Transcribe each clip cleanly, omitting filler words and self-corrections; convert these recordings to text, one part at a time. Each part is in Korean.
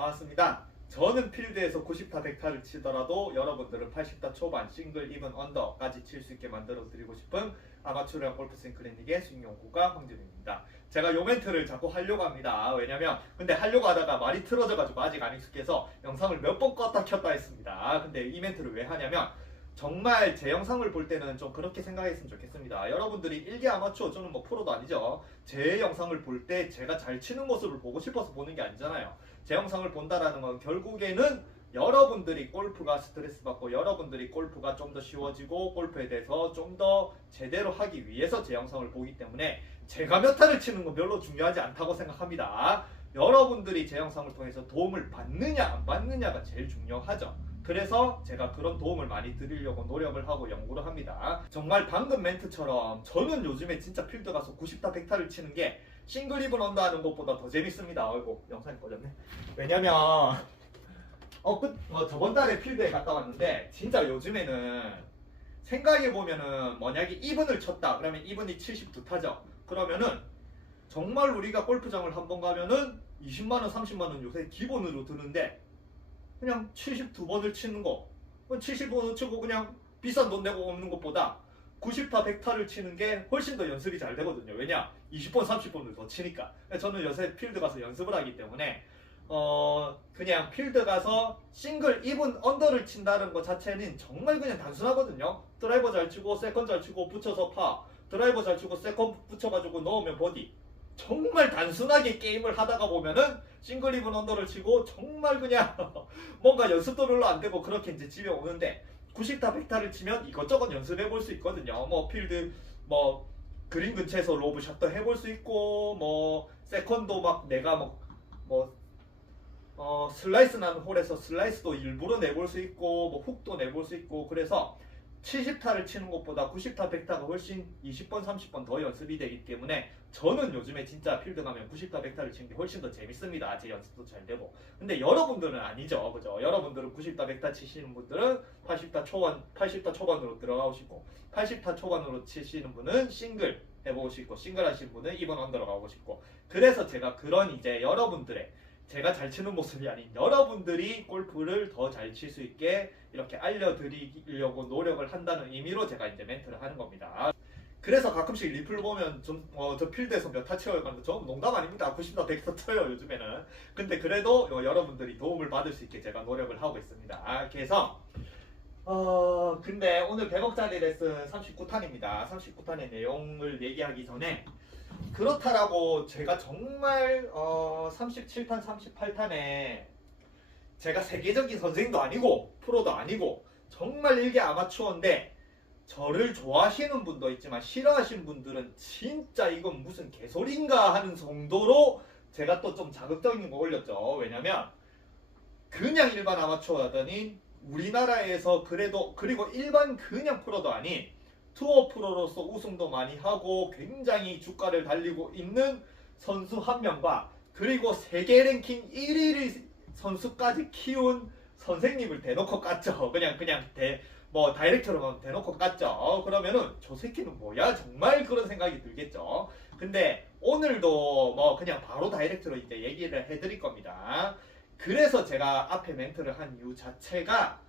반갑습니다. 저는 필드에서 90타 100타를 치더라도 여러분들은 80타 초반 싱글, 이븐, 언더까지 칠 수 있게 만들어 드리고 싶은 아마추어형 골프스윙 클리닉의 스윙연구가 황준입니다. 제가 요 멘트를 자꾸 하려고 합니다. 왜냐면 근데 하려고 하다가 말이 틀어져가지고 아직 안 익숙해서 영상을 몇 번 껐다 켰다 했습니다. 근데 이 멘트를 왜 하냐면 정말 제 영상을 볼 때는 좀 그렇게 생각했으면 좋겠습니다. 여러분들이 일개 아마추어, 저는 뭐 프로도 아니죠. 제 영상을 볼 때 제가 잘 치는 모습을 보고 싶어서 보는 게 아니잖아요. 제 영상을 본다라는 건 결국에는 여러분들이 골프가 스트레스 받고 여러분들이 골프가 좀 더 쉬워지고 골프에 대해서 좀 더 제대로 하기 위해서 제 영상을 보기 때문에 제가 몇 타를 치는 건 별로 중요하지 않다고 생각합니다. 여러분들이 제 영상을 통해서 도움을 받느냐 안 받느냐가 제일 중요하죠. 그래서 제가 그런 도움을 많이 드리려고 노력을 하고 연구를 합니다. 정말 방금 멘트처럼 저는 요즘에 진짜 필드 가서 90타 100타를 치는 게 싱글 이븐 언더 하는 것보다 더 재밌습니다. 어이구, 영상이 꺼졌네. 왜냐면 저번 달에 필드에 갔다 왔는데 진짜 요즘에는 생각해보면은 만약에 이븐을 쳤다 그러면 이븐이 72타죠. 그러면은 정말 우리가 골프장을 한번 가면은 20만원 30만원 요새 기본으로 드는데 그냥 72번을 치는 거, 70번을 치고 그냥 비싼 돈 내고 오는 것보다 90타 100타를 치는 게 훨씬 더 연습이 잘 되거든요. 왜냐? 20번 30번을 더 치니까. 저는 요새 필드 가서 연습을 하기 때문에 그냥 필드 가서 싱글, 이븐, 언더를 친다는 것 자체는 정말 그냥 단순하거든요. 드라이버 잘 치고 세컨 잘 치고 붙여서 파, 드라이버 잘 치고 세컨 붙여가지고 넣으면 버디. 정말 단순하게 게임을 하다가 보면은 싱글 이븐 언더를 치고 정말 그냥 뭔가 연습도 별로 안 되고 그렇게 이제 집에 오는데 90타 100타를 치면 이것저것 연습해 볼 수 있거든요. 뭐 필드 뭐 그린 근처에서 로브샷도 해볼 수 있고 뭐 세컨도 막 내가 슬라이스 나는 홀에서 슬라이스도 일부러 내볼 수 있고 뭐 훅도 내볼 수 있고 그래서 70타를 치는 것보다 90타 100타가 훨씬 20번 30번 더 연습이 되기 때문에 저는 요즘에 진짜 필드 가면 90타 100타를 치는 게 훨씬 더 재밌습니다. 제 연습도 잘 되고. 근데 여러분들은 아니죠. 그죠? 여러분들은 90타 100타 치시는 분들은 80타 초반으로 들어가고 80타 초반으로 치시는 분은 싱글 해보고 싶고 싱글 하시는 분은 이번 언더로 가고 싶고 그래서 제가 그런 이제 여러분들의 제가 잘 치는 모습이 아닌 여러분들이 골프를 더 잘 칠 수 있게 이렇게 알려드리려고 노력을 한다는 의미로 제가 이제 멘트를 하는 겁니다. 그래서 가끔씩 리플 보면 저 필드에서 몇 타 쳐요. 근데 저 농담 아닙니다. 90타 100타 쳐요 요즘에는. 근데 그래도 여러분들이 도움을 받을 수 있게 제가 노력을 하고 있습니다. 그래서 근데 오늘 100억짜리 레슨 39탄입니다. 39탄의 내용을 얘기하기 전에 그렇다라고 제가 정말 37탄 38탄에 제가 세계적인 선생도 아니고 프로도 아니고 정말 일개 아마추어인데 저를 좋아하시는 분도 있지만 싫어하시는 분들은 진짜 이건 무슨 개소리인가 하는 정도로 제가 또 좀 자극적인 거 올렸죠. 왜냐면 그냥 일반 아마추어 하더니 우리나라에서 그래도 그리고 일반 그냥 프로도 아닌 투어 프로로서 우승도 많이 하고 굉장히 주가를 달리고 있는 선수 한 명과 그리고 세계 랭킹 1위 선수까지 키운 선생님을 대놓고 깠죠. 그냥 다이렉트로만 대놓고 깠죠. 그러면은 저 새끼는 뭐야? 정말 그런 생각이 들겠죠. 근데 오늘도 뭐 그냥 바로 다이렉트로 이제 얘기를 해드릴 겁니다. 그래서 제가 앞에 멘트를 한 이유 자체가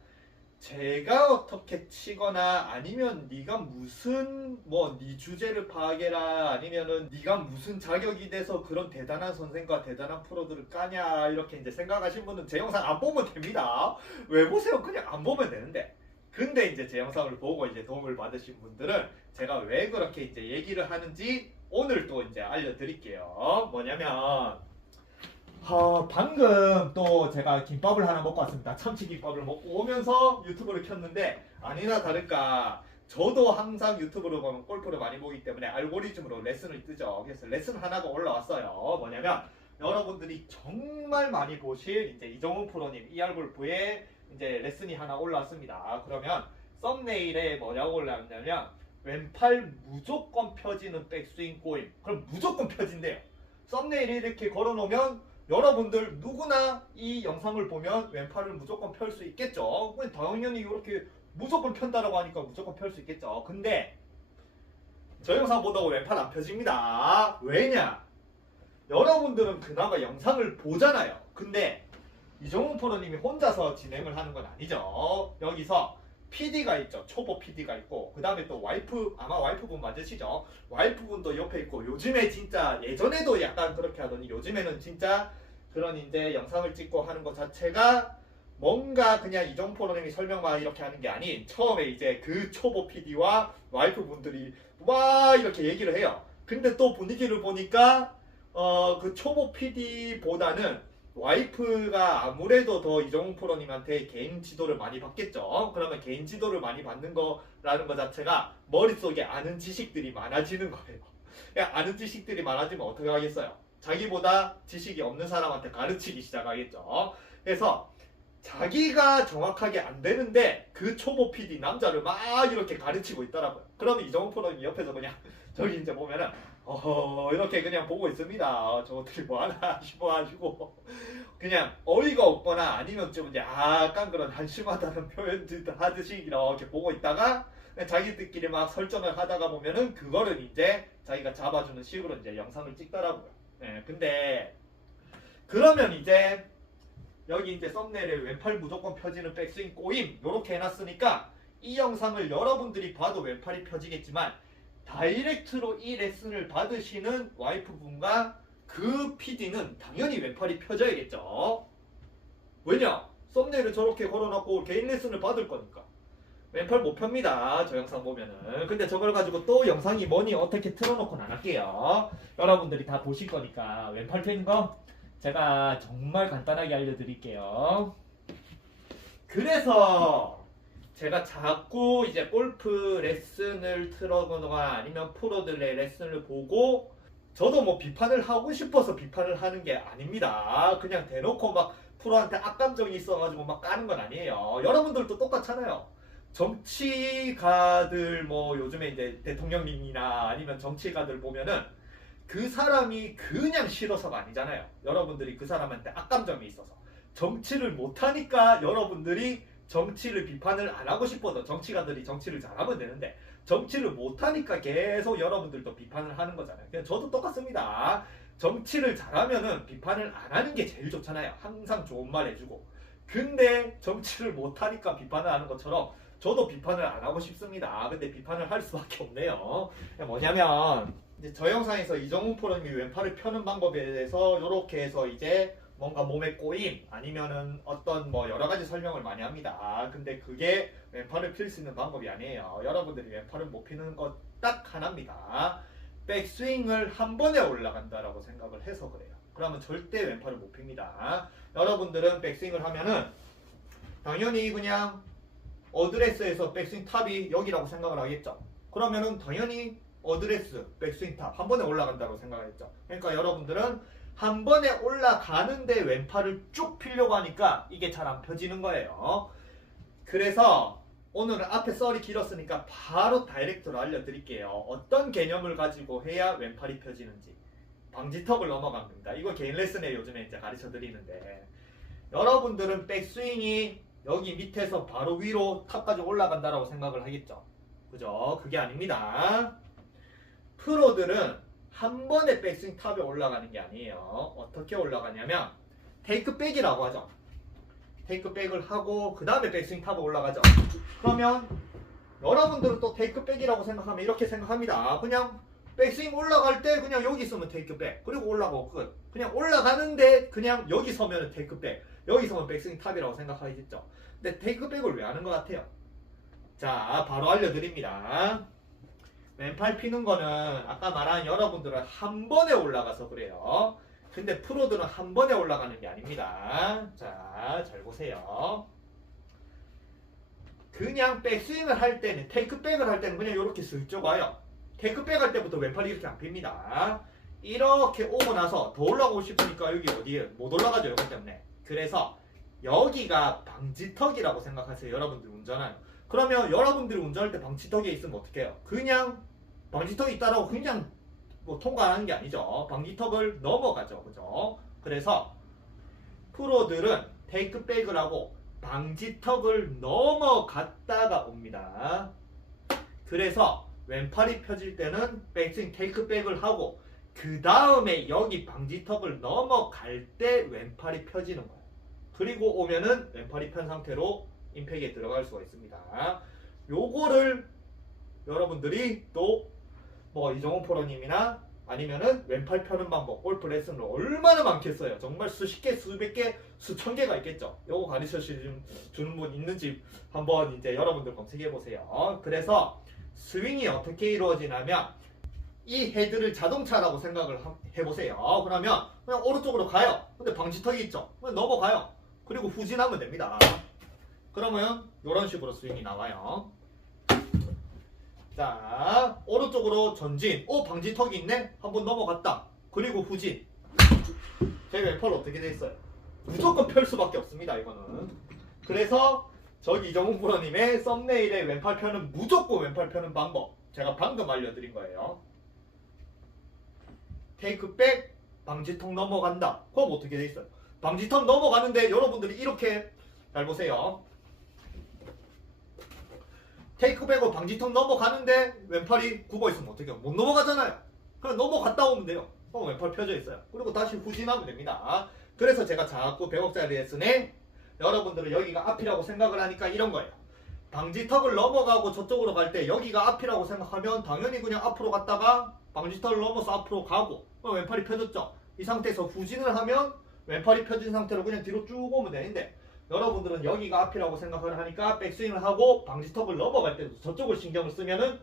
제가 어떻게 치거나 아니면 네가 무슨 네 주제를 파악해라 아니면은 네가 무슨 자격이 돼서 그런 대단한 선생과 대단한 프로들을 까냐 이렇게 이제 생각하신 분은 제 영상 안 보면 됩니다. 왜 보세요? 그냥 안 보면 되는데. 근데 이제 제 영상을 보고 이제 도움을 받으신 분들은 제가 왜 그렇게 이제 얘기를 하는지 오늘 또 이제 알려드릴게요. 뭐냐면 방금 또 제가 김밥을 하나 먹고 왔습니다. 참치김밥을 먹고 오면서 유튜브를 켰는데 아니나 다를까 저도 항상 유튜브로 보면 골프를 많이 보기 때문에 알고리즘으로 레슨을 뜨죠. 그래서 레슨 하나가 올라왔어요. 뭐냐면 여러분들이 정말 많이 보실 이제 이정훈 프로님 ER골프에 이제 레슨이 하나 올라왔습니다. 그러면 썸네일에 뭐라고 올라왔냐면 왼팔 무조건 펴지는 백스윙 꼬임. 그럼 무조건 펴진대요. 썸네일에 이렇게 걸어놓으면 여러분들 누구나 이 영상을 보면 왼팔을 무조건 펼 수 있겠죠. 당연히 이렇게 무조건 편다라고 하니까 무조건 펼 수 있겠죠. 근데 저 영상 보다가 왼팔 안 펴집니다. 왜냐? 여러분들은 그나마 영상을 보잖아요. 근데 이종훈 프로님이 혼자서 진행을 하는 건 아니죠. 여기서 PD가 있죠. 초보 PD가 있고 그 다음에 또 와이프, 아마 와이프분 맞으시죠? 와이프분도 옆에 있고 요즘에 진짜 예전에도 약간 그렇게 하더니 요즘에는 진짜 그런 이제 영상을 찍고 하는 것 자체가 뭔가 그냥 이종 프로님이 설명만 이렇게 하는 게 아닌 처음에 이제 그 초보 PD와 와이프분들이 와 이렇게 얘기를 해요. 근데 또 분위기를 보니까 그 초보 PD보다는 와이프가 아무래도 더 이종훈 프로님한테 개인 지도를 많이 받겠죠. 그러면 개인 지도를 많이 받는 거라는 것 자체가 머릿속에 아는 지식들이 많아지는 거예요. 그러니까 아는 지식들이 많아지면 어떻게 하겠어요? 자기보다 지식이 없는 사람한테 가르치기 시작하겠죠. 그래서 자기가 정확하게 안 되는데 그 초보 PD 남자를 막 이렇게 가르치고 있더라고요. 그러면 이종훈 프로님 옆에서 그냥 저기 이제 보면은 이렇게 그냥 보고 있습니다. 저것들이 뭐하나 싶어가지고 그냥 어이가 없거나 아니면 좀 이제 약간 그런 한심하다는 표현들 하듯이 이렇게 보고 있다가 자기들끼리 막 설정을 하다가 보면은 그거를 이제 자기가 잡아주는 식으로 이제 영상을 찍더라고요. 네, 근데 그러면 이제 여기 이제 썸네일에 왼팔 무조건 펴지는 백스윙 꼬임 요렇게 해놨으니까 이 영상을 여러분들이 봐도 왼팔이 펴지겠지만 다이렉트로 이 레슨을 받으시는 와이프분과 그 PD는 당연히 왼팔이 펴져야겠죠. 왜냐? 썸네일을 저렇게 걸어놓고 개인 레슨을 받을 거니까. 왼팔 못 펴니다. 저 영상 보면은. 근데 저걸 가지고 또 영상이 뭐니 어떻게 틀어놓고는 안 할게요. 여러분들이 다 보실 거니까 왼팔 펴는 거 제가 정말 간단하게 알려드릴게요. 그래서 제가 자꾸 이제 골프 레슨을 틀어거나 아니면 프로들의 레슨을 보고 저도 뭐 비판을 하고 싶어서 비판을 하는 게 아닙니다. 그냥 대놓고 막 프로한테 악감정이 있어가지고 막 까는 건 아니에요. 여러분들도 똑같잖아요. 정치가들 뭐 요즘에 이제 대통령님이나 아니면 정치가들 보면은 그 사람이 그냥 싫어서가 아니잖아요. 여러분들이 그 사람한테 악감정이 있어서 정치를 못하니까 여러분들이 정치를 비판을 안 하고 싶어서 정치가들이 정치를 잘하면 되는데 정치를 못하니까 계속 여러분들도 비판을 하는 거잖아요. 그냥 저도 똑같습니다. 정치를 잘하면은 비판을 안 하는 게 제일 좋잖아요. 항상 좋은 말 해주고. 근데 정치를 못하니까 비판을 하는 것처럼 저도 비판을 안 하고 싶습니다. 근데 비판을 할 수밖에 없네요. 뭐냐면 이제 저 영상에서 이종훈 프로님이 왼팔을 펴는 방법에 대해서 이렇게 해서 이제 뭔가 몸에 꼬임 아니면은 어떤 뭐 여러 가지 설명을 많이 합니다. 근데 그게 왼팔을 필 수 있는 방법이 아니에요. 여러분들이 왼팔을 못 피는 것 딱 하나입니다. 백스윙을 한 번에 올라간다라고 생각을 해서 그래요. 그러면 절대 왼팔을 못 핍니다. 여러분들은 백스윙을 하면은 당연히 그냥 어드레스에서 백스윙 탑이 여기라고 생각을 하겠죠. 그러면은 당연히 어드레스, 백스윙 탑 한 번에 올라간다고 생각하겠죠. 그러니까 여러분들은 한 번에 올라가는데 왼팔을 쭉 피려고 하니까 이게 잘 안 펴지는 거예요. 그래서 오늘은 앞에 썰이 길었으니까 바로 다이렉트로 알려드릴게요. 어떤 개념을 가지고 해야 왼팔이 펴지는지. 방지턱을 넘어간 겁니다. 이거 개인 레슨에 요즘에 이제 가르쳐 드리는데 여러분들은 백스윙이 여기 밑에서 바로 위로 탑까지 올라간다라고 생각을 하겠죠. 그죠? 그게 아닙니다. 프로들은 한 번에 백스윙 탑에 올라가는 게 아니에요. 어떻게 올라가냐면 테이크백이라고 하죠. 테이크백을 하고 그 다음에 백스윙 탑에 올라가죠. 그러면 여러분들은 또 테이크백이라고 생각하면 이렇게 생각합니다. 그냥 백스윙 올라갈 때 그냥 여기 있으면 테이크백 그리고 올라가고 끝. 그냥 올라가는데 그냥 여기 서면 테이크백 여기 서면 백스윙 탑이라고 생각하겠죠. 근데 테이크백을 왜 하는 것 같아요? 자, 바로 알려드립니다. 왼팔 피는 거는 아까 말한 여러분들은 한 번에 올라가서 그래요. 근데 프로들은 한 번에 올라가는 게 아닙니다. 자, 잘 보세요. 그냥 백스윙을 할 때는 테이크백을 할 때는 그냥 이렇게 슬쩍 와요. 테이크백 할 때부터 왼팔이 이렇게 안 핍니다. 이렇게 오고 나서 더 올라가고 싶으니까 여기 어디에 못 올라가죠. 이것 때문에. 그래서 여기가 방지턱이라고 생각하세요. 여러분들 운전하요. 그러면 여러분들이 운전할 때 방지턱에 있으면 어떻게 해요? 그냥 방지턱이 있다라고 그냥 뭐 통과하는 게 아니죠. 방지턱을 넘어가죠. 그죠? 그래서 프로들은 테이크백을 하고 방지턱을 넘어갔다가 옵니다. 그래서 왼팔이 펴질 때는 백스윙 테이크백을 하고 그 다음에 여기 방지턱을 넘어갈 때 왼팔이 펴지는 거예요. 그리고 오면은 왼팔이 편 상태로 임팩에 들어갈 수가 있습니다. 요거를 여러분들이 또 뭐 이정훈 프로님이나 아니면은 왼팔 펴는 방법 골프 레슨을 얼마나 많겠어요. 정말 수십 개, 수백 개, 수천 개가 있겠죠. 요거 가르쳐 주는 분 있는지 한번 이제 여러분들 검색해 보세요. 그래서 스윙이 어떻게 이루어지냐면 이 헤드를 자동차라고 생각을 해보세요. 그러면 그냥 오른쪽으로 가요. 근데 방지턱이 있죠. 그냥 넘어가요. 그리고 후진하면 됩니다. 그러면 이런 식으로 스윙이 나와요. 자, 오른쪽으로 전진. 방지턱이 있네? 한번 넘어갔다. 그리고 후진. 제 왼팔 어떻게 돼 있어요? 무조건 펼 수밖에 없습니다. 이거는. 그래서 저기 이정훈 프로님의 썸네일에 왼팔 펴는 무조건 왼팔 펴는 방법 제가 방금 알려드린 거예요. 테이크백, 방지턱 넘어간다. 그럼 어떻게 돼 있어요? 방지턱 넘어가는데 여러분들이 이렇게 잘 보세요. 테이크백으로 방지턱 넘어가는데 왼팔이 굽어 있으면 어떻게 해요? 못 넘어가잖아요. 그냥 넘어갔다 오면 돼요. 그럼 왼팔 펴져 있어요. 그리고 다시 후진하면 됩니다. 그래서 제가 자꾸 100억짜리 레슨에 여러분들은 여기가 앞이라고 생각을 하니까 이런 거예요. 방지턱을 넘어가고 저쪽으로 갈 때 여기가 앞이라고 생각하면 당연히 그냥 앞으로 갔다가 방지턱을 넘어서 앞으로 가고 왼팔이 펴졌죠. 이 상태에서 후진을 하면 왼팔이 펴진 상태로 그냥 뒤로 쭉 오면 되는데 여러분들은 여기가 앞이라고 생각을 하니까 백스윙을 하고 방지턱을 넘어갈 때도 저쪽을 신경을 쓰면은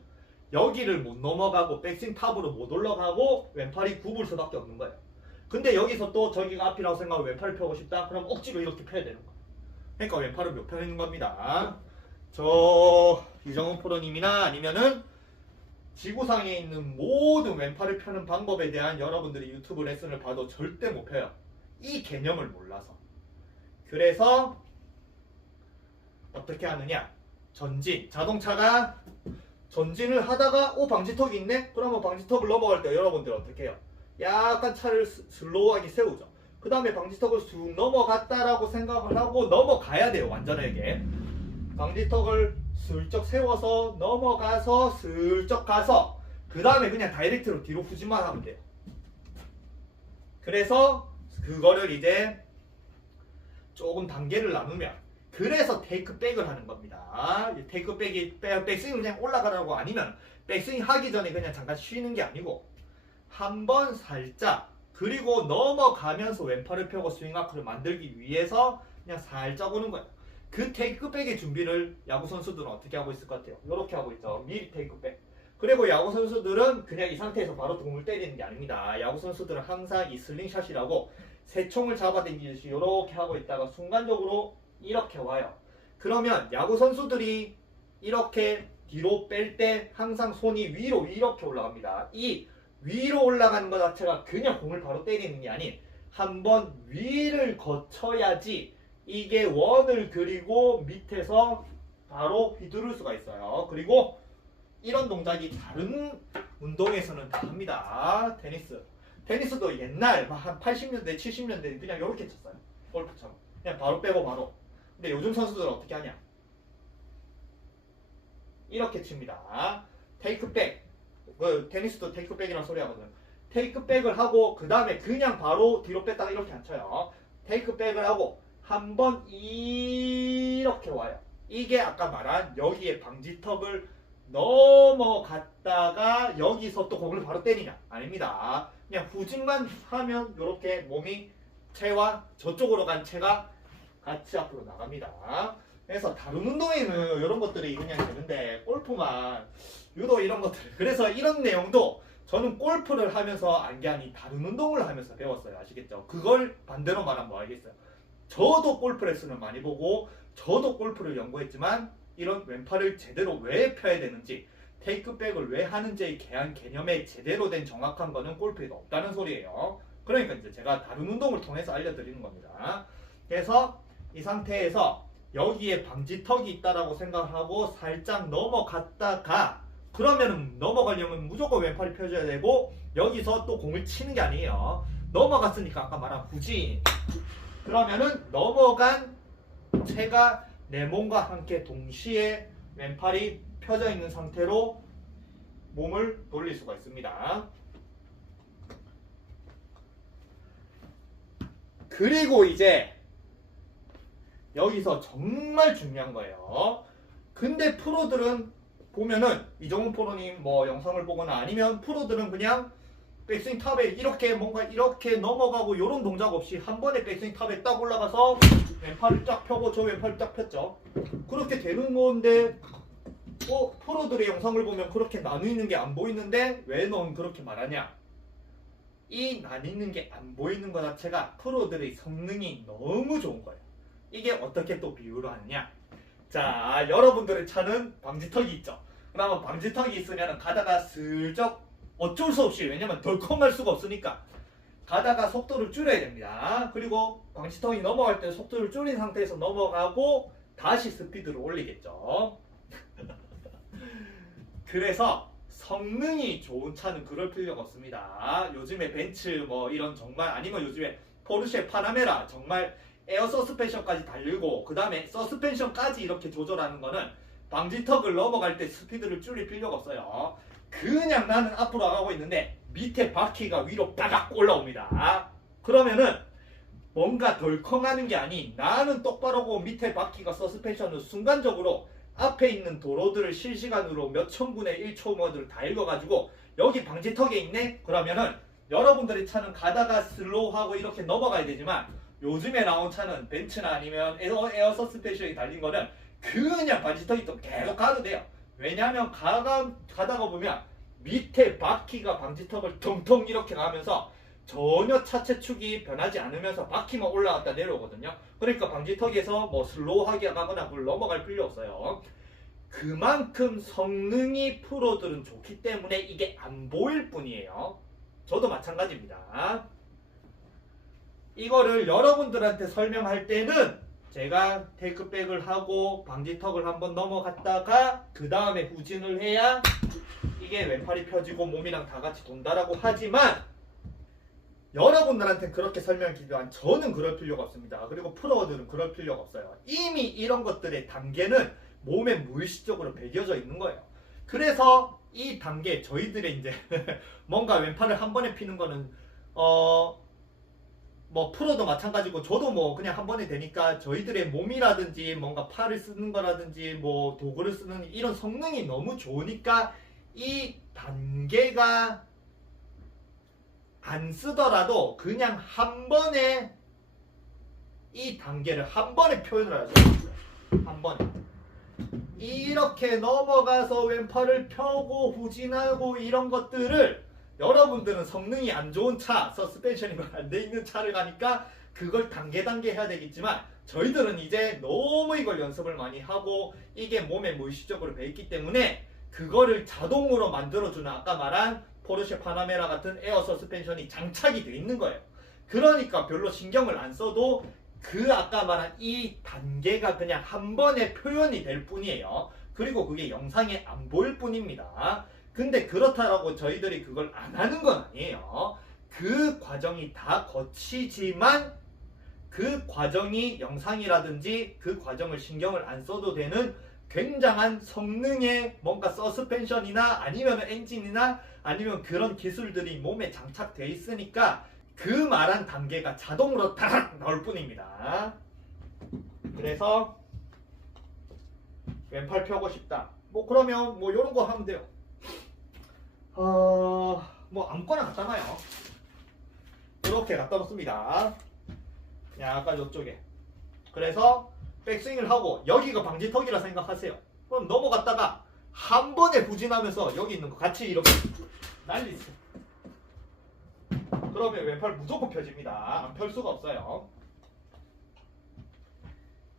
여기를 못 넘어가고 백스윙 탑으로 못 올라가고 왼팔이 굽을 수밖에 없는 거예요. 근데 여기서 또 저기가 앞이라고 생각하고 왼팔을 펴고 싶다? 그럼 억지로 이렇게 펴야 되는 거예요. 그러니까 왼팔을 몇 펴는 겁니다. 저 이정훈 프로님이나 아니면은 지구상에 있는 모든 왼팔을 펴는 방법에 대한 여러분들이 유튜브 레슨을 봐도 절대 못 펴요. 이 개념을 몰라서. 그래서 어떻게 하느냐? 전진. 자동차가 전진을 하다가 방지턱이 있네? 그러면 방지턱을 넘어갈 때 여러분들 어떻게 해요? 약간 차를 슬로우하게 세우죠. 그 다음에 방지턱을 쑥 넘어갔다라고 생각을 하고 넘어가야 돼요. 완전하게. 방지턱을 슬쩍 세워서 넘어가서 슬쩍 가서 그 다음에 그냥 다이렉트로 뒤로 후진만 하면 돼요. 그래서 그거를 이제 조금 단계를 나누면 그래서 테이크백을 하는 겁니다. 테이크백이 백스윙을 그냥 올라가라고 아니면 백스윙 하기 전에 그냥 잠깐 쉬는 게 아니고 한번 살짝 그리고 넘어가면서 왼팔을 펴고 스윙 아크를 만들기 위해서 그냥 살짝 오는 거예요. 그 테이크백의 준비를 야구 선수들은 어떻게 하고 있을 것 같아요? 이렇게 하고 있죠. 미리 테이크백. 그리고 야구 선수들은 그냥 이 상태에서 바로 공을 때리는 게 아닙니다. 야구 선수들은 항상 이 슬링샷이라고 새 총을 잡아당기듯이 이렇게 하고 있다가 순간적으로 이렇게 와요. 그러면 야구 선수들이 이렇게 뒤로 뺄 때 항상 손이 위로 이렇게 올라갑니다. 이 위로 올라가는 것 자체가 그냥 공을 바로 때리는 게 아닌 한번 위를 거쳐야지 이게 원을 그리고 밑에서 바로 휘두를 수가 있어요. 그리고 이런 동작이 다른 운동에서는 다 합니다. 테니스도 옛날 한 80년대 70년대 그냥 이렇게 쳤어요. 골프처럼 그냥 바로 빼고 바로. 근데 요즘 선수들은 어떻게 하냐? 이렇게 칩니다. 테이크백. 테니스도 테이크백이라는 소리 하거든. 테이크백을 하고 그 다음에 그냥 바로 뒤로 뺐다가 이렇게 안 쳐요. 테이크백을 하고 한번 이렇게 와요. 이게 아까 말한 여기에 방지턱을 넘어갔다가 여기서 또 공을 바로 때리냐? 아닙니다. 그냥 후진만 하면 이렇게 몸이 채와 저쪽으로 간 채가 같이 앞으로 나갑니다. 그래서 다른 운동에는 이런 것들이 그냥 되는데 골프만 유독 이런 것들. 그래서 이런 내용도 저는 골프를 하면서 안 게 아닌 다른 운동을 하면서 배웠어요. 아시겠죠? 그걸 반대로 말하면 뭐 알겠어요? 저도 골프 레슨을 많이 보고 저도 골프를 연구했지만 이런 왼팔을 제대로 왜 펴야 되는지 테이크백을 왜 하는지에 대한 개념에 제대로 된 정확한 거는 골프에도 없다는 소리예요. 그러니까 이제 제가 다른 운동을 통해서 알려드리는 겁니다. 그래서 이 상태에서 여기에 방지턱이 있다라고 생각하고 살짝 넘어갔다가 그러면 넘어가려면 무조건 왼팔이 펴져야 되고 여기서 또 공을 치는 게 아니에요. 넘어갔으니까 아까 말한 후진. 그러면은 넘어간 채가 내 몸과 함께 동시에 왼팔이 펴져 있는 상태로 몸을 돌릴 수가 있습니다. 그리고 이제 여기서 정말 중요한 거예요. 근데 프로들은 보면은 이종훈 프로님 뭐 영상을 보거나 아니면 프로들은 그냥 백스윙 탑에 이렇게 뭔가 이렇게 넘어가고 요런 동작 없이 한 번에 백스윙 탑에 딱 올라가서 왼팔을 쫙 펴고 저 왼팔을 딱 폈죠. 그렇게 되는 건데 프로들의 영상을 보면 그렇게 나뉘는 게 안 보이는데 왜 넌 그렇게 말하냐? 이 나뉘는 게 안 보이는 것 자체가 프로들의 성능이 너무 좋은 거예요. 이게 어떻게 또 비유를 하느냐? 자, 여러분들의 차는 방지턱이 있죠. 그러면 방지턱이 있으면 가다가 슬쩍 어쩔 수 없이, 왜냐면 덜컹할 수가 없으니까 가다가 속도를 줄여야 됩니다. 그리고 방지턱이 넘어갈 때 속도를 줄인 상태에서 넘어가고 다시 스피드를 올리겠죠. 그래서 성능이 좋은 차는 그럴 필요가 없습니다. 요즘에 벤츠 뭐 이런 정말, 아니면 요즘에 포르쉐 파나메라 정말 에어 서스펜션까지 달리고 그 다음에 서스펜션까지 이렇게 조절하는 거는 방지턱을 넘어갈 때 스피드를 줄일 필요가 없어요. 그냥 나는 앞으로 나가고 있는데 밑에 바퀴가 위로 빠각 올라옵니다. 그러면은 뭔가 덜컹하는 게 아닌, 나는 똑바로 보고 밑에 바퀴가 서스펜션을 순간적으로 앞에 있는 도로들을 실시간으로 몇 천분의 1초 모드를 다 읽어가지고 여기 방지턱에 있네? 그러면은 여러분들의 차는 가다가 슬로우하고 이렇게 넘어가야 되지만 요즘에 나온 차는 벤츠나 아니면 에어 서스펜션이 달린 거는 그냥 방지턱이 또 계속 가도 돼요. 왜냐하면 가다가 보면 밑에 바퀴가 방지턱을 텅텅 이렇게 가면서 전혀 차체축이 변하지 않으면서 바퀴만 올라갔다 내려오거든요. 그러니까 방지턱에서 뭐 슬로우하게 가거나 그걸 넘어갈 필요 없어요. 그만큼 성능이 프로들은 좋기 때문에 이게 안 보일 뿐이에요. 저도 마찬가지입니다. 이거를 여러분들한테 설명할 때는 제가 테이크백을 하고 방지턱을 한번 넘어갔다가 그 다음에 후진을 해야 이게 왼팔이 펴지고 몸이랑 다 같이 돈다라고 하지만 여러분들한테 그렇게 설명드리지만 저는 그럴 필요가 없습니다. 그리고 프로들은 그럴 필요가 없어요. 이미 이런 것들의 단계는 몸에 무의식적으로 배겨져 있는 거예요. 그래서 이 단계, 저희들의 이제 뭔가 왼팔을 한 번에 피는 거는 뭐 프로도 마찬가지고 저도 뭐 그냥 한 번에 되니까 저희들의 몸이라든지 뭔가 팔을 쓰는 거라든지 뭐 도구를 쓰는 이런 성능이 너무 좋으니까 이 단계가 안 쓰더라도 그냥 한 번에 이 단계를 한 번에 표현을 하죠. 한 번에 이렇게 넘어가서 왼팔을 펴고 후진하고 이런 것들을 여러분들은 성능이 안 좋은 차, 서스펜션이 안 돼 있는 차를 가니까 그걸 단계 해야 되겠지만 저희들은 이제 너무 이걸 연습을 많이 하고 이게 몸에 무의식적으로 배있기 때문에 그거를 자동으로 만들어주는 아까 말한 포르쉐 파나메라 같은 에어 서스펜션이 장착이 돼 있는 거예요. 그러니까 별로 신경을 안 써도 그 아까 말한 이 단계가 그냥 한 번에 표현이 될 뿐이에요. 그리고 그게 영상에 안 보일 뿐입니다. 근데 그렇다고 저희들이 그걸 안 하는 건 아니에요. 그 과정이 다 거치지만 그 과정이 영상이라든지 그 과정을 신경을 안 써도 되는 굉장한 성능의 뭔가 서스펜션이나 아니면 엔진이나 아니면 그런 기술들이 몸에 장착되어 있으니까 그 말한 단계가 자동으로 타락 나올 뿐입니다. 그래서 왼팔 펴고 싶다. 뭐 그러면 뭐 이런 거 하면 돼요. 뭐 아무거나 갖다 놔요. 이렇게 갖다 놓습니다. 약간 이쪽에. 그래서 백스윙을 하고 여기가 방지턱이라 생각하세요. 그럼 넘어갔다가 한 번에 후진하면서 여기 있는 거 같이 이렇게 날리세요. 그러면 왼팔 무조건 펴집니다. 안 펼 수가 없어요.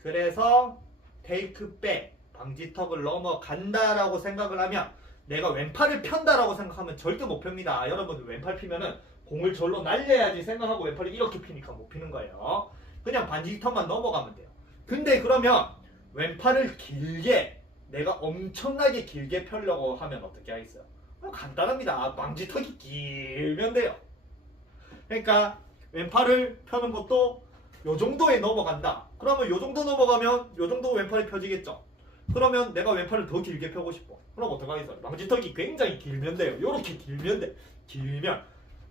그래서 테이크백, 방지턱을 넘어간다라고 생각을 하면 내가 왼팔을 편다라고 생각하면 절대 못 펴니다. 여러분들 왼팔 피면은 공을 절로 날려야지 생각하고 왼팔을 이렇게 피니까 못 피는 거예요. 그냥 방지턱만 넘어가면 돼요. 근데 그러면 왼팔을 길게 내가 엄청나게 길게 펴려고 하면 어떻게 하겠어요? 간단합니다. 방지턱이 길면 돼요. 그러니까 왼팔을 펴는 것도 요 정도에 넘어간다. 그러면 요 정도 넘어가면 요 정도 왼팔이 펴지겠죠. 그러면 내가 왼팔을 더 길게 펴고 싶어. 그럼 어떻게 하겠어요? 방지턱이 굉장히 길면 돼요. 요렇게 길면 돼. 길면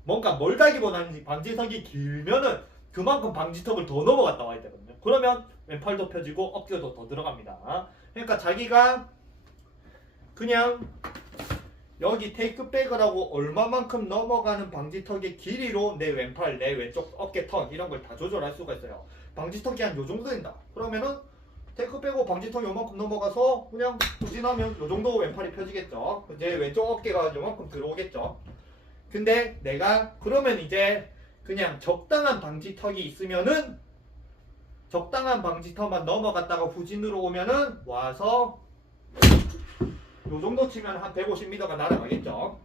뭔가 멀다기보다는 방지턱이 길면은 그만큼 방지턱을 더 넘어갔다 와야 되거든요. 그러면 왼팔도 펴지고 어깨도 더 들어갑니다. 그러니까 자기가 그냥 여기 테이크백을 하고 얼마만큼 넘어가는 방지턱의 길이로 내 왼팔, 내 왼쪽 어깨 턴 이런 걸 다 조절할 수가 있어요. 방지턱이 한 요 정도 된다. 그러면은 테이크 빼고 방지턱이 요만큼 넘어가서 그냥 후진하면 요 정도 왼팔이 펴지겠죠. 이제 왼쪽 어깨가 요만큼 들어오겠죠. 근데 내가 그러면 이제 그냥 적당한 방지턱이 있으면은 적당한 방지턱만 넘어갔다가 후진으로 오면은 와서 요 정도 치면 한 150m가 날아가겠죠.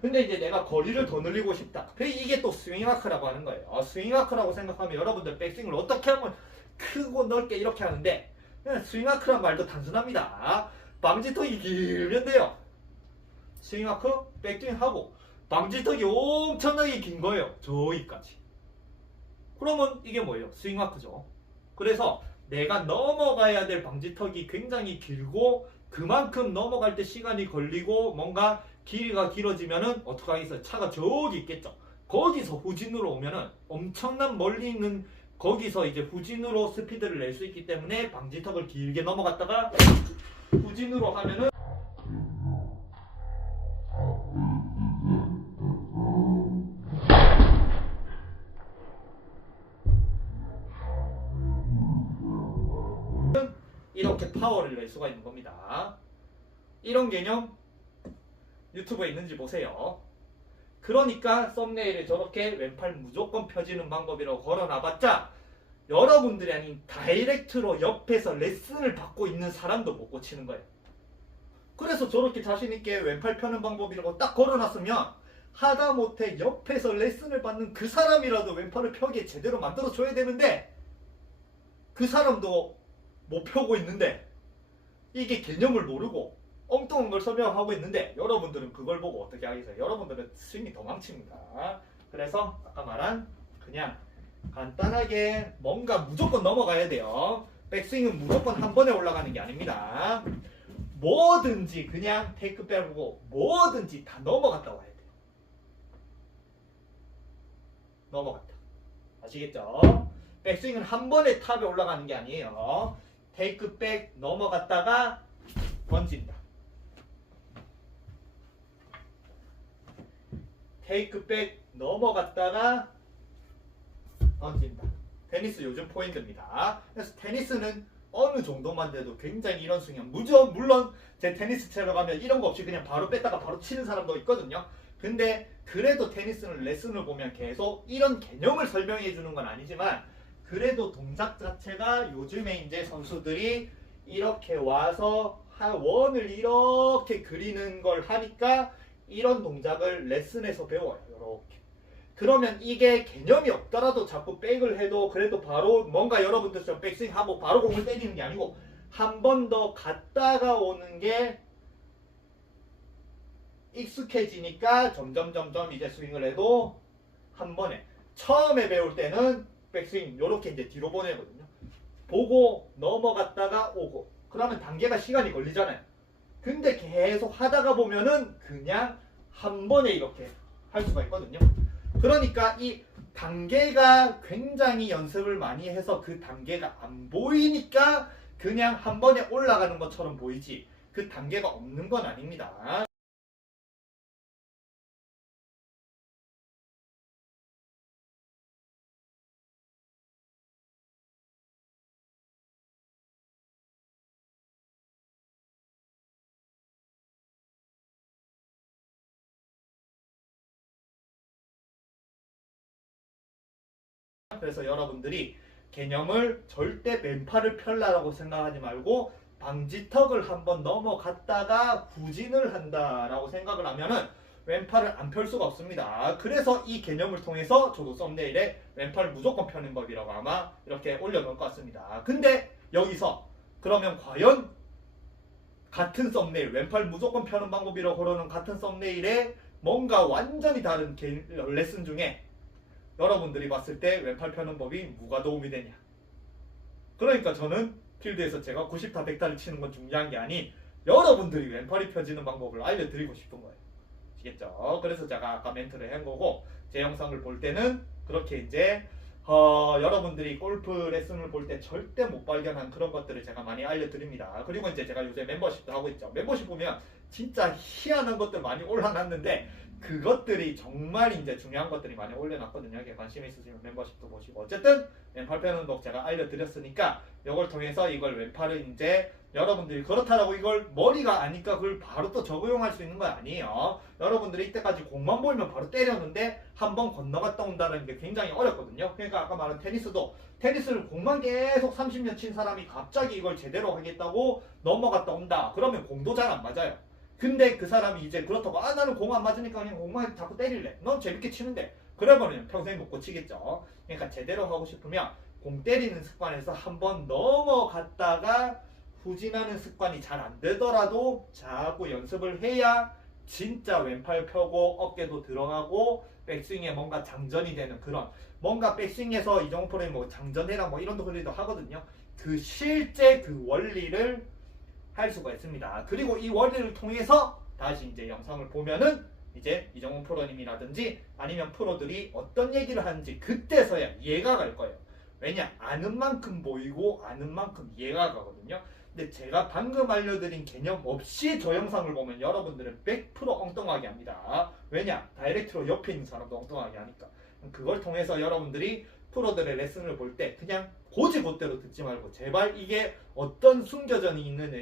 근데 이제 내가 거리를 더 늘리고 싶다. 이게 또 스윙아크라고 하는 거예요. 스윙아크라고 생각하면 여러분들 백스윙을 어떻게 하면 크고 넓게 이렇게 하는데 스윙아크란 말도 단순합니다. 방지턱이 길면 돼요. 스윙아크, 백스윙하고 방지턱이 엄청나게 긴 거예요. 저기까지. 그러면 이게 뭐예요? 스윙아크죠. 그래서 내가 넘어가야 될 방지턱이 굉장히 길고 그만큼 넘어갈 때 시간이 걸리고 뭔가 길이가 길어지면은 어떻게 하겠어요? 차가 저기 있겠죠. 거기서 후진으로 오면은 엄청난 멀리 있는 거기서 이제 후진으로 스피드를 낼 수 있기 때문에 방지턱을 길게 넘어갔다가 후진으로 하면은 이렇게 파워를 낼 수가 있는 겁니다. 이런 개념 유튜브에 있는지 보세요. 그러니까 썸네일에 저렇게 왼팔 무조건 펴지는 방법이라고 걸어놔봤자 여러분들이 아닌 다이렉트로 옆에서 레슨을 받고 있는 사람도 못 고치는 거예요. 그래서 저렇게 자신있게 왼팔 펴는 방법이라고 딱 걸어놨으면 하다못해 옆에서 레슨을 받는 그 사람이라도 왼팔을 펴게 제대로 만들어줘야 되는데 그 사람도 못 펴고 있는데 이게 개념을 모르고 엉뚱한 걸 설명하고 있는데 여러분들은 그걸 보고 어떻게 하겠어요? 여러분들은 스윙이 더 망칩니다. 그래서 아까 말한 그냥 간단하게 뭔가 무조건 넘어가야 돼요. 백스윙은 무조건 한 번에 올라가는 게 아닙니다. 뭐든지 그냥 테이크 빼고 뭐든지 다 넘어갔다 와야 돼요. 넘어갔다. 아시겠죠? 백스윙은 한 번에 탑에 올라가는 게 아니에요. 테이크 백 넘어갔다가 던진다. 테이크 백 넘어갔다가 던진다. 테니스 요즘 포인트입니다. 그래서 테니스는 어느 정도만 돼도 굉장히 이런 스윙이 물론 제 테니스 채러 가면 이런 거 없이 그냥 바로 뺐다가 바로 치는 사람도 있거든요. 근데 그래도 테니스는 레슨을 보면 계속 이런 개념을 설명해 주는 건 아니지만 그래도 동작 자체가 요즘에 이제 선수들이 이렇게 와서 원을 이렇게 그리는 걸 하니까 이런 동작을 레슨에서 배워요. 이렇게. 그러면 이게 개념이 없더라도 자꾸 백을 해도 그래도 바로 뭔가 여러분들처럼 백스윙하고 바로 공을 때리는 게 아니고 한 번 더 갔다가 오는 게 익숙해지니까 점점 이제 스윙을 해도 한 번에 처음에 배울 때는 백스윙 요렇게 이제 뒤로 보내거든요. 보고 넘어갔다가 오고 그러면 단계가 시간이 걸리잖아요. 근데 계속 하다가 보면은 그냥 한 번에 이렇게 할 수가 있거든요. 그러니까 이 단계가 굉장히 연습을 많이 해서 그 단계가 안 보이니까 그냥 한 번에 올라가는 것처럼 보이지 그 단계가 없는 건 아닙니다. 그래서 여러분들이 개념을 절대 맨팔을 펼라라고 생각하지 말고 방지턱을 한번 넘어갔다가 후진을 한다라고 생각을 하면은 왼팔을 안 펼 수가 없습니다. 그래서 이 개념을 통해서 저도 썸네일에 왼팔을 무조건 펴는 법이라고 아마 이렇게 올려놓을 것 같습니다. 근데 여기서 그러면 과연 같은 썸네일 왼팔 무조건 펴는 방법이라고 걸어놓은 같은 썸네일에 뭔가 완전히 다른 레슨 중에 여러분들이 봤을 때 왼팔 펴는 법이 뭐가 도움이 되냐. 그러니까 저는 필드에서 제가 90타 100타를 치는 건 중요한 게 아닌 여러분들이 왼팔이 펴지는 방법을 알려드리고 싶은 거예요. 아시겠죠? 그래서 제가 아까 멘트를 한 거고 제 영상을 볼 때는 그렇게 이제 여러분들이 골프 레슨을 볼 때 절대 못 발견한 그런 것들을 제가 많이 알려드립니다. 그리고 이제 제가 요새 멤버십도 하고 있죠. 멤버십 보면 진짜 희한한 것들 많이 올라놨는데 그것들이 정말 이제 중요한 것들이 많이 올려놨거든요. 여기에 관심 있으시면 멤버십도 보시고 어쨌든 왼팔 펴는 운동 제가 알려드렸으니까 이걸 통해서 이걸 왼팔을 이제 여러분들이 그렇다라고 이걸 머리가 아니까 그걸 바로 또 적용할 수 있는 건 아니에요. 여러분들이 이때까지 공만 보이면 바로 때렸는데 한번 건너갔다 온다는 게 굉장히 어렵거든요. 그러니까 아까 말한 테니스도 테니스를 공만 계속 30년 친 사람이 갑자기 이걸 제대로 하겠다고 넘어갔다 온다. 그러면 공도 잘 안 맞아요. 근데 그 사람이 이제 그렇다고 나는 공 안 맞으니까 그냥 공만 자꾸 때릴래. 넌 재밌게 치는데. 그러면 평생 못 고치겠죠. 그러니까 제대로 하고 싶으면 공 때리는 습관에서 한번 넘어갔다가 후진하는 습관이 잘 안 되더라도 자꾸 연습을 해야 진짜 왼팔 펴고 어깨도 들어가고 백스윙에 뭔가 장전이 되는 그런 뭔가 백스윙에서 이정훈 프로님 뭐 장전해라 뭐 이런 소리도 하거든요. 그 실제 그 원리를 할 수가 있습니다. 그리고 이 원리를 통해서 다시 이제 영상을 보면은 이제 이정훈 프로님이라든지 아니면 프로들이 어떤 얘기를 하는지 그때서야 이해가 갈 거예요. 왜냐? 아는 만큼 보이고 아는 만큼 이해가 가거든요. 근데 제가 방금 알려드린 개념 없이 저 영상을 보면 여러분들은 100% 엉뚱하게 합니다. 왜냐? 다이렉트로 옆에 있는 사람도 엉뚱하게 하니까. 그걸 통해서 여러분들이 프로들의 레슨을 볼 때 그냥 고지고대로 듣지 말고 제발 이게 어떤 숨겨져 있는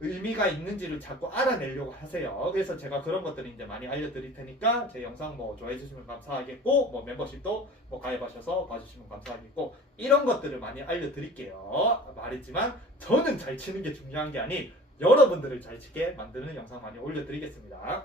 의미가 있는지를 자꾸 알아내려고 하세요. 그래서 제가 그런 것들을 이제 많이 알려드릴 테니까 제 영상 뭐 좋아해 주시면 감사하겠고 뭐 멤버십도 뭐 가입하셔서 봐주시면 감사하겠고 이런 것들을 많이 알려드릴게요. 말했지만 저는 잘 치는 게 중요한 게 아닌 여러분들을 잘 치게 만드는 영상 많이 올려드리겠습니다.